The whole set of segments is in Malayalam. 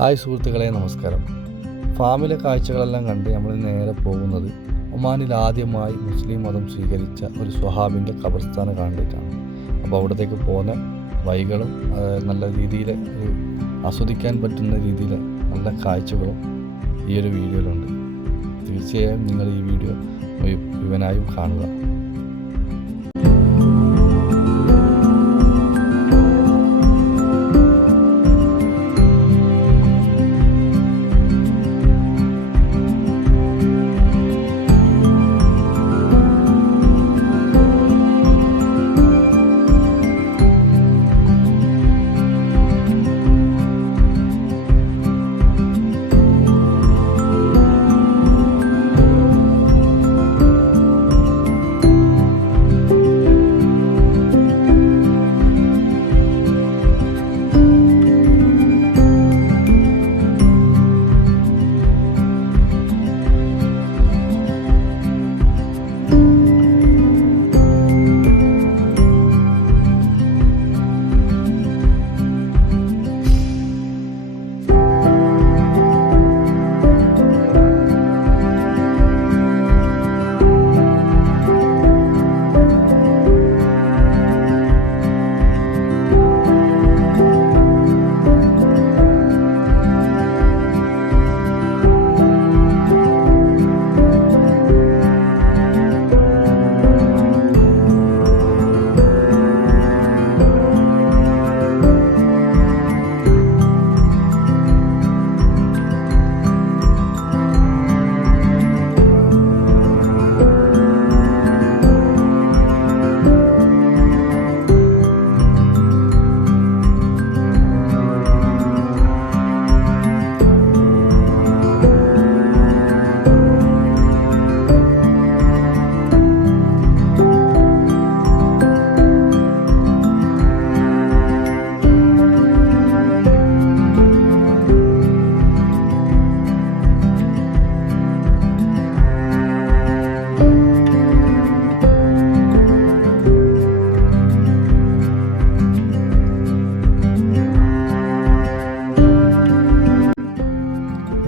ഹായ് സുഹൃത്തുക്കളെ, നമസ്കാരം. ഫാമിലെ കാഴ്ചകളെല്ലാം കണ്ട് നമ്മൾ നേരെ പോകുന്നത് ഒമാനിൽ ആദ്യമായി മുസ്ലിം മതം സ്വീകരിച്ച ഒരു സ്വഹാബിൻ്റെ ഖബർസ്ഥാനം കണ്ടിട്ടാണ്. അപ്പോൾ അവിടത്തേക്ക് പോകുന്ന വഴികളും നല്ല രീതിയിൽ ആസ്വദിക്കാൻ പറ്റുന്ന രീതിയിൽ നല്ല കാഴ്ചകളും ഈ ഒരു വീഡിയോയിലുണ്ട്. തീർച്ചയായും നിങ്ങൾ ഈ വീഡിയോ മുഴുവനായും കാണുക.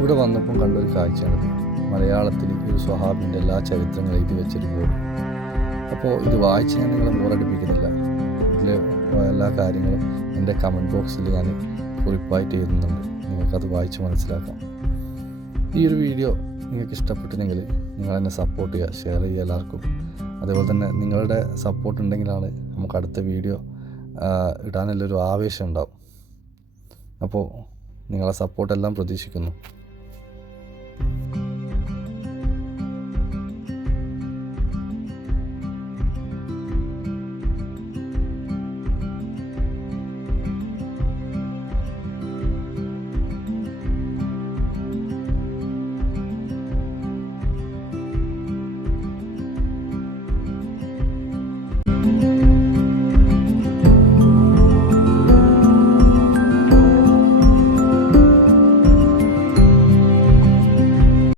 ഇവിടെ വന്നപ്പോൾ കണ്ടൊരു കാഴ്ചയാണിത്. മലയാളത്തിൽ ഒരു സ്വഹാബിൻ്റെ എല്ലാ ചരിത്രങ്ങളും എഴുതി വെച്ചൊരു ബോർഡ്. അപ്പോൾ ഇത് വായിച്ച് ഞാൻ നിങ്ങളെ ബോറടിപ്പിക്കുന്നില്ല. ഇതിലെ എല്ലാ കാര്യങ്ങളും എൻ്റെ കമൻറ്റ് ബോക്സിൽ ഞാൻ കുറിപ്പായിട്ട് എഴുതുന്നുണ്ട്. നിങ്ങൾക്കത് വായിച്ച് മനസ്സിലാക്കാം. ഈ ഒരു വീഡിയോ നിങ്ങൾക്ക് ഇഷ്ടപ്പെട്ടിട്ടുണ്ടെങ്കിൽ നിങ്ങൾ എന്നെ സപ്പോർട്ട് ചെയ്യുക, ഷെയർ ചെയ്യുക എല്ലാവർക്കും. അതേപോലെ തന്നെ നിങ്ങളുടെ സപ്പോർട്ട് ഉണ്ടെങ്കിലാണ് നമുക്ക് അടുത്ത വീഡിയോ ഇടാനുള്ളൊരു ആവേശം ഉണ്ടാവും. അപ്പോൾ നിങ്ങളെ സപ്പോർട്ടെല്ലാം പ്രതീക്ഷിക്കുന്നു.